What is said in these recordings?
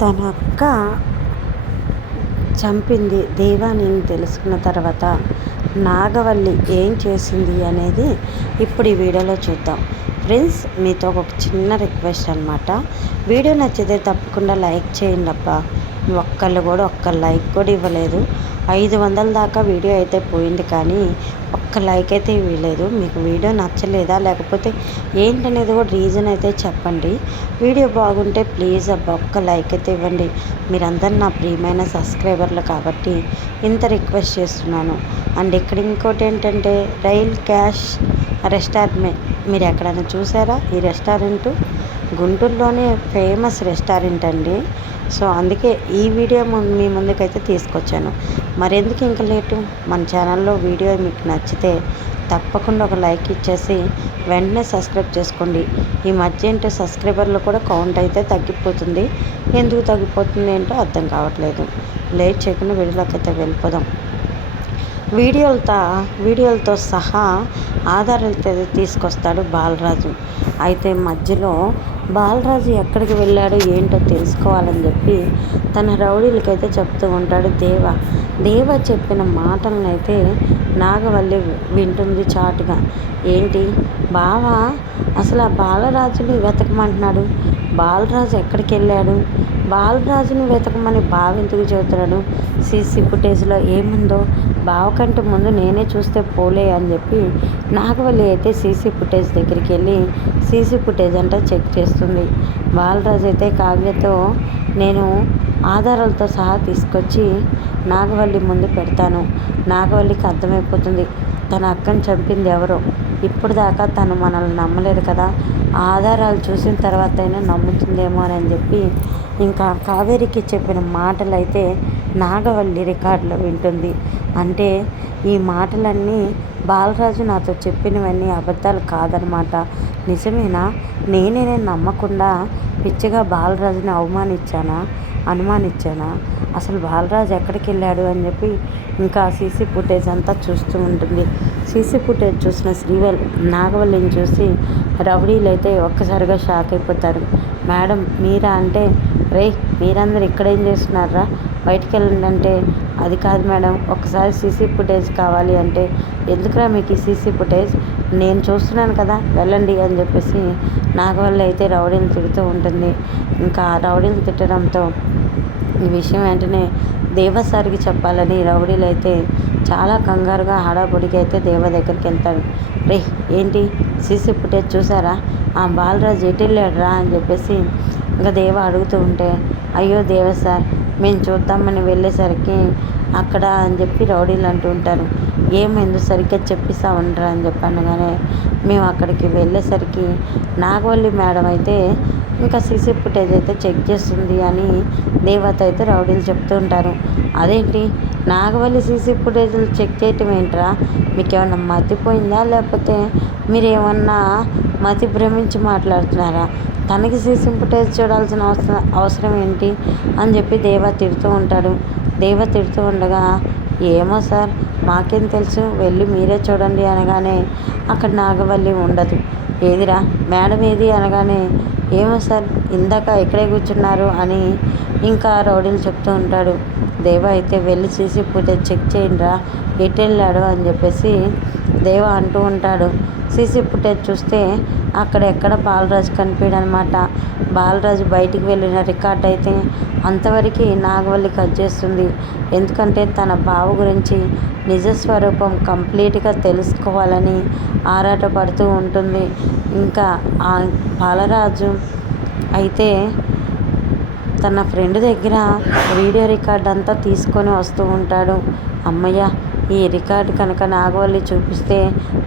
తన అక్క చంపింది దేవాని తెలుసుకున్న తర్వాత నాగవల్లి ఏం చేసింది అనేది ఇప్పుడు ఈ వీడియోలో చూద్దాం. ఫ్రెండ్స్ మీతో ఒక చిన్న రిక్వెస్ట్ అనమాట వీడియో నచ్చితే తప్పకుండా లైక్ చేయండి అబ్బా. ఒక్కళ్ళు కూడా ఒక్క లైక్ కూడా ఇవ్వలేదు. ఐదు వందల దాకా వీడియో అయితే పోయింది కానీ ఒక్క లైక్ అయితే ఇవ్వలేదు. మీకు వీడియో నచ్చలేదా? లేకపోతే ఏంటనేది కూడా రీజన్ అయితే చెప్పండి. వీడియో బాగుంటే ప్లీజ్ అబ్బా ఒక్క లైక్ అయితే ఇవ్వండి. మీరందరూ నా ప్రియమైన సబ్స్క్రైబర్లు కాబట్టి ఇంత రిక్వెస్ట్ చేస్తున్నాను. అండ్ ఇక్కడ ఇంకోటి ఏంటంటే రైల్ క్యాష్ రెస్టారెంట్ మీరు ఎక్కడైనా చూసారా? ఈ రెస్టారెంట్ గుంటూరులోనే ఫేమస్ రెస్టారెంట్ అండి. సో అందుకే ఈ వీడియో మీ ముందుకైతే తీసుకొచ్చాను. మరెందుకు ఇంకా లేటు? మన ఛానల్లో వీడియో మీకు నచ్చితే తప్పకుండా ఒక లైక్ ఇచ్చేసి వెంటనే సబ్స్క్రైబ్ చేసుకోండి. ఈ మధ్య ఏంటో సబ్స్క్రైబర్లు కూడా కౌంట్ అయితే తగ్గిపోతుంది. ఎందుకు తగ్గిపోతుంది ఏంటో అర్థం కావట్లేదు. లేట్ చేయకుండా వీడియోలోకైతే అయితే వెళ్ళిపోదాం. వీడియోలతో వీడియోలతో సహా ఆధారాలతో తీసుకొస్తాడు బాలరాజు. అయితే మధ్యలో బాలరాజు ఎక్కడికి వెళ్ళాడు ఏంటో తెలుసుకోవాలని చెప్పి తన రౌడీలకైతే చెప్తూ ఉంటాడు దేవ. దేవ చెప్పిన మాటలనైతే నాగవల్లి వింటుంది చాటుగా. ఏంటి? బావ అసలు ఆ బాలరాజుని వెతకమంటున్నాడు? బాలరాజు ఎక్కడికి వెళ్ళాడు? బాలరాజుని వెతకమని బావ ఎందుకు చెబుతున్నాడు? సీసీ ఫుటేజ్లో ఏముందో? బావ కంటే ముందు నేనే చూస్తే పోలే అని చెప్పి నాగవల్లి అయితే సీసీ ఫుటేజ్ దగ్గరికి వెళ్ళి సీసీ ఫుటేజ్ అంతా చెక్ చేస్తుంది. బాలరాజు అయితే కావ్యతో నేను ఆధారాలతో సహా తీసుకొచ్చి నాగవల్లి ముందు పెడతాను. నాగవల్లికి అర్థమైపోతుంది. తన అక్కను చంపింది ఎవరో? ఇప్పుడు దాకా తను మనల్ని నమ్మలేదు కదా. ఆధారాలు చూసిన తర్వాత అయినా నమ్ముతుందేమో అని చెప్పి ఇంకా కావేరికి చెప్పిన మాటలు అయితే నాగవల్లి రికార్డులో వింటుంది. అంటే ఈ మాటలన్నీ బాలరాజు నాతో చెప్పినవన్నీ అబద్ధాలు కాదనమాట. నిజమేనా? నేనే నమ్మకుండా పిచ్చిగా బాలరాజుని అవమానించానా? అనుమానించానా? అసలు బాలరాజు ఎక్కడికి వెళ్ళాడు అని చెప్పి ఇంకా సీసీ ఫుటేజ్ అంతా చూస్తూ ఉంటుంది. సీసీ ఫుటేజ్ చూసిన శ్రీవల్ నాగవల్లిని చూసి రౌడీలు అయితే ఒక్కసారిగా షాక్ అయిపోతారు. మేడం మీరా అంటే రే మీరందరూ ఇక్కడ ఏం చేస్తున్నారా? బయటికి వెళ్ళండి అంటే అది కాదు మేడం ఒకసారి సీసీ ఫుటేజ్ కావాలి అంటే ఎందుకురా మీకు ఈ సీసీ ఫుటేజ్? నేను చూస్తున్నాను కదా వెళ్ళండి అని చెప్పేసి నాకు వల్ల అయితే రౌడీలు తిడుతూ ఉంటుంది. ఇంకా రౌడీలు తిట్టడంతో ఈ విషయం వెంటనే దేవసారికి చెప్పాలని రౌడీలు అయితే చాలా కంగారుగా హడాబుడికి అయితే దేవ దగ్గరికి వెళ్తాడు రే ఏంటి? సీసీ ఫుటేజ్ చూసారా ఆ బాలరాజు ఎటు వెళ్ళాడురా అని చెప్పేసి ఇంకా దేవ అడుగుతూ ఉంటే అయ్యో దేవ సార్ మేము చూద్దామని వెళ్ళేసరికి అక్కడ అని చెప్పి రౌడీలు అంటూ ఉంటారు. ఏమైందో సరిగ్గా చెప్పిస్తా ఉండరా అని చెప్పాను. కానీ మేము అక్కడికి వెళ్ళేసరికి నాగవల్లి మేడం అయితే ఇంకా సీసీ ఫుటేజ్ అయితే చెక్ చేస్తుంది అని దేవత అయితే రౌడీలు చెప్తూ ఉంటారు. అదేంటి? నాగవల్లి సీసీ ఫుటేజ్లు చెక్ చేయటం ఏంట్రా? మీకు ఏమన్నా మతిపోయిందా? లేకపోతే మీరు ఏమన్నా మతి భ్రమించి మాట్లాడుతున్నారా? తనకి సీసీ ఫుటేజ్ చూడాల్సిన అవసరం అవసరం ఏంటి? అని చెప్పి దేవ తిడుతూ ఉంటాడు. దేవ తిడుతూ ఉండగా ఏమో సార్ మాకేం తెలుసు వెళ్ళి మీరే చూడండి అనగానే అక్కడ నాగవల్లి ఉండదు. ఏదిరా మేడం ఏది అనగానే ఏమో సార్ ఇందాక ఇక్కడే కూర్చున్నారు అని ఇంకా రౌడీలు చెప్తూ ఉంటాడు. దేవ అయితే వెళ్ళి సీసీ ఫుటేజ్ చెక్ చేయండిరా ఎటు వెళ్ళాడు అని చెప్పేసి దేవ అంటూ ఉంటాడు. సీసీ ఫుటేజ్ చూస్తే అక్కడ ఎక్కడ బాలరాజు కనిపించడనమాట బాలరాజు బయటికి వెళ్ళిన రికార్డ్ అయితే అంతవరకు నాగవల్లి కట్ చేస్తుంది. ఎందుకంటే తన బావ గురించి నిజస్వరూపం కంప్లీట్గా తెలుసుకోవాలని ఆరాటపడుతూ ఉంటుంది. ఇంకా ఆ బాలరాజు అయితే తన ఫ్రెండ్ దగ్గర వీడియో రికార్డ్ అంతా తీసుకొని వస్తూ ఉంటాడు. అమ్మయ్య ఈ రికార్డు కనుక నాగవల్లి చూపిస్తే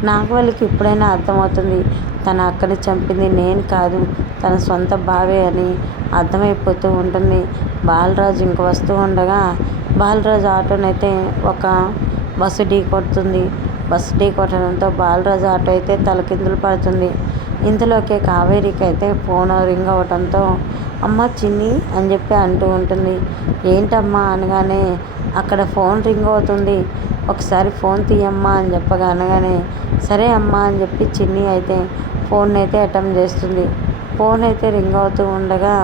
నాగవల్లికి ఇప్పుడైనా అర్థమవుతుంది. తన అక్కని చంపింది నేను కాదు. తన సొంత బావే అని అర్థమైపోతూ ఉంటుంది. బాలరాజు ఇంక వస్తూ ఉండగా బాలరాజు ఆటోనైతే ఒక బస్సు ఢీ కొడుతుంది. బస్సు ఢీ కొట్టడంతో బాలరాజు ఆటో అయితే తలకిందులు పడుతుంది. ఇంతలోకే కావేరికి అయితే ఫోన్ రింగ్ అవడంతో అమ్మ చిన్ని అని చెప్పి అంటూ ఉంటుంది. ఏంటమ్మా అనగానే అక్కడ ఫోన్ రింగ్ అవుతుంది. ఒకసారి ఫోన్ తీయమ్మా అని చెప్పగా అనగానే సరే అమ్మా అని చెప్పి చిన్ని అయితే ఫోన్ అయితే అటెంప్ట్ చేస్తుంది. ఫోన్ అయితే రింగ్ అవుతూ ఉండగా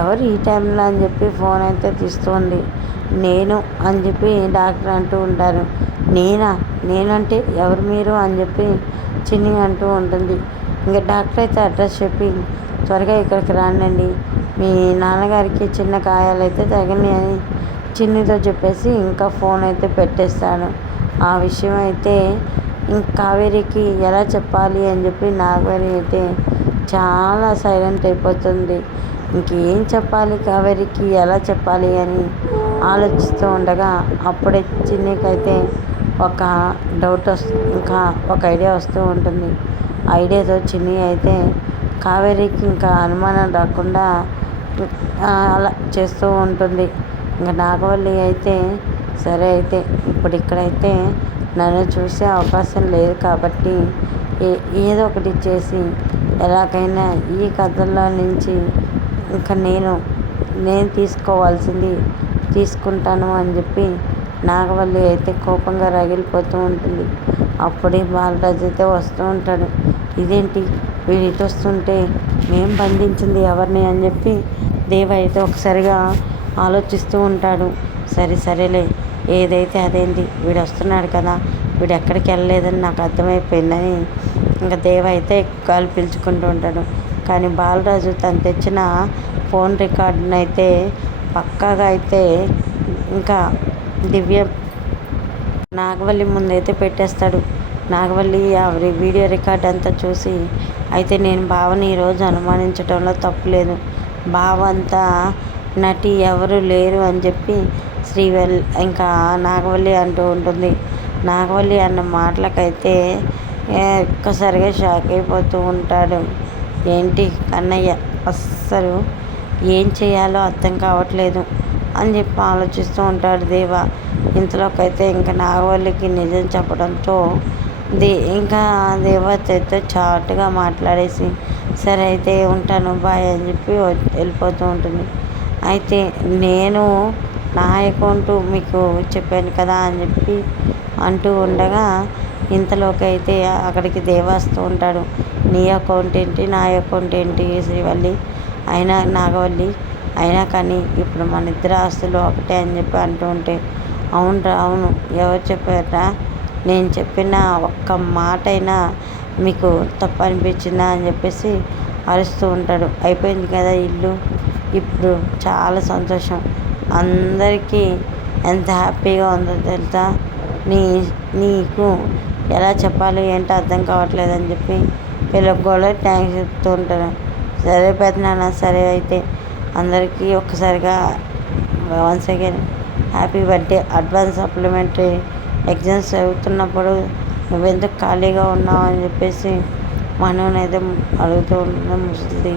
ఎవరు ఈ టైంలో అని చెప్పి ఫోన్ అయితే తీస్తుంది. నేను అని చెప్పి డాక్టర్ అంటూ ఉంటారు. నేనా? నేనంటే ఎవరు మీరు అని చెప్పి చిన్ని అంటూ ఉంటుంది. ఇంకా డాక్టర్ అయితే అడ్రస్ చెప్పి త్వరగా ఇక్కడికి రానండి. మీ నాన్నగారికి చిన్న గాయాలు అయితే తగినాయని చిన్నితో చెప్పేసి ఇంకా ఫోన్ అయితే పెట్టేస్తాను. ఆ విషయం అయితే కావేరికి ఎలా చెప్పాలి అని చెప్పి నాగవేరి అయితే చాలా సైలెంట్ అయిపోతుంది. ఇంకేం చెప్పాలి కావేరికి ఎలా చెప్పాలి అని ఆలోచిస్తూ ఉండగా అప్పుడే చిన్నికైతే ఒక డౌట్ వస్తు ఇంకా ఒక ఐడియా వస్తూ ఉంటుంది. ఐడియాతో చిన్ని అయితే కావేరికి ఇంకా అనుమానం రాకుండా అలా చేస్తూ ఉంటుంది. ఇంకా నాగవల్లి అయితే సరే అయితే ఇప్పుడు ఇక్కడైతే నన్ను చూసే అవకాశం లేదు కాబట్టి ఏ ఏదో ఒకటి చేసి ఎలాగైనా ఈ కథల్లో నుంచి ఇంకా నేను నేను తీసుకోవాల్సింది తీసుకుంటాను అని చెప్పి నాగవల్లి అయితే కోపంగా రగిలిపోతూ ఉంటుంది. అప్పుడే బాలరాజు అయితే వస్తూ ఉంటాడు. ఇదేంటి? వీడితో వస్తుంటే మేం బంధించింది ఎవరిని అని చెప్పి దేవ అయితే ఒకసారిగా ఆలోచిస్తూ ఉంటాడు. సరే సరేలే. ఏదైతే అదేంటి వీడు వస్తున్నాడు కదా. వీడు ఎక్కడికి వెళ్ళలేదని నాకు అర్థమైపోయిందని ఇంకా దేవ అయితే ఎక్కువలు పిలుచుకుంటూ ఉంటాడు. కానీ బాలరాజు తను తెచ్చిన ఫోన్ రికార్డును అయితే పక్కాగా అయితే ఇంకా దివ్య నాగవల్లి ముందైతే పెట్టేస్తాడు. నాగవల్లి ఆ వీడియో రికార్డ్ అంతా చూసి అయితే నేను బావని ఈరోజు అనుమానించడంలో తప్పులేదు బావ అంతా నటి ఎవరు లేరు అని చెప్పి శ్రీవల్ ఇంకా నాగవల్లి అంటూ ఉంటుంది. నాగవల్లి అన్న మాటలకైతే ఒక్కసారిగా షాక్ అయిపోతూ ఉంటాడు. ఏంటి కన్నయ్య అస్సలు ఏం చేయాలో అర్థం కావట్లేదు అని చెప్పి ఆలోచిస్తూ ఉంటాడు దేవ. ఇంతలోకైతే ఇంకా నాగవల్లికి నిజం చెప్పడంతో దే ఇంకా దేవత అయితే చాటుగా మాట్లాడేసి సరే అయితే ఉంటాను బాయ్ అని చెప్పి వెళ్ళిపోతూ ఉంటుంది. అయితే నేను నా అకౌంటు మీకు చెప్పాను కదా అని చెప్పి అంటూ ఉండగా ఇంతలోకి అయితే అక్కడికి దేవాస్తూ ఉంటాడు. నీ అకౌంట్ ఏంటి? నా అకౌంట్ ఏంటి? శ్రీవల్లి? అయినా నాగవల్లి? అయినా కానీ ఇప్పుడు మన ఇద్దరు ఆస్తులు ఒకటే అని చెప్పి అంటూ ఉంటే అవునరా అవును. ఎవరు చెప్పారా నేను చెప్పిన ఒక్క మాట అయినా మీకు తప్పు అనిపించిందా అని చెప్పేసి అరుస్తూ ఉంటాడు. అయిపోయింది కదా ఇల్లు? ఇప్పుడు చాలా సంతోషం. అందరికీ ఎంత హ్యాపీగా ఉందో తెలుసా? నీ నీకు ఎలా చెప్పాలి ఏంటో అర్థం కావట్లేదు అని చెప్పి వీళ్ళకి కూడా థ్యాంక్స్ చెప్తూ ఉంటాను సరే పెద్దనాన్న సరే అయితే అందరికీ ఒక్కసారిగా once again happy birthday advance supplementary exams చదువుతున్నప్పుడు నువ్వెందుకు ఖాళీగా ఉన్నావు అని చెప్పేసి మనోనైతే అడుగుతూ ఉంటుంది. ముసలిది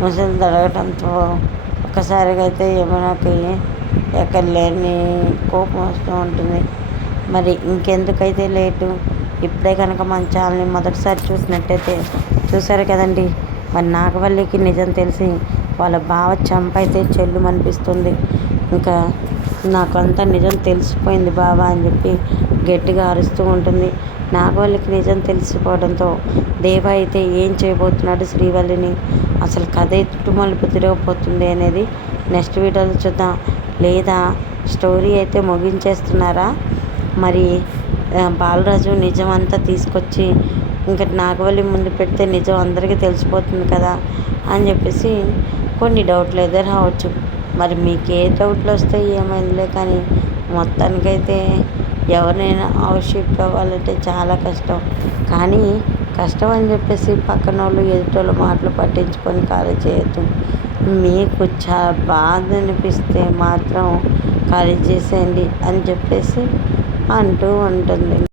ముసలి తడగటంతో ఒక్కసారిగా అయితే యమునకి ఎక్కడ కోపం వస్తూ ఉంటుంది. మరి ఇంకెందుకైతే లేటు? ఇప్పుడే కనుక మన ఛానల్ని మొదటిసారి చూసినట్టయితే చూసారు కదండి. మరి నాగవల్లికి నిజం తెలిసి వాళ్ళ బావ చంపైతే చెల్లు అనిపిస్తుంది ఇంకా నాకంతా నిజం తెలిసిపోయింది బాబా అని చెప్పి గట్టిగా అరుస్తూ ఉంటుంది. నాగవల్లికి నిజం తెలిసిపోవడంతో దేవ అయితే ఏం చేయబోతున్నాడు శ్రీవల్లిని? అసలు కథ ఎట్టు మలుపు తిరగబోతుంది అనేది నెక్స్ట్ వీడియోలో చూద్దాం. లేదా స్టోరీ అయితే ముగించేస్తున్నారా? మరి బాలరాజు నిజం అంతా తీసుకొచ్చి ఇంకా నాగవల్లి ముందు పెడితే నిజం అందరికీ తెలిసిపోతుంది కదా అని చెప్పేసి కొన్ని డౌట్లు ఎదురవచ్చు మరి మీకు ఏ డౌట్లు వస్తాయి ఏమైందిలే కానీ మొత్తానికైతే ఎవరినైనా హౌస్ అవ్వాలంటే చాలా కష్టం. కానీ కష్టం అని చెప్పేసి పక్కన వాళ్ళు ఎదుటోళ్ళు మాటలు పట్టించుకొని ఖాళీ చేయొద్దు. మీకు చాలా బాధ అనిపిస్తే మాత్రం ఖాళీ చేసేయండి అని చెప్పేసి అంటూ ఉంటుంది.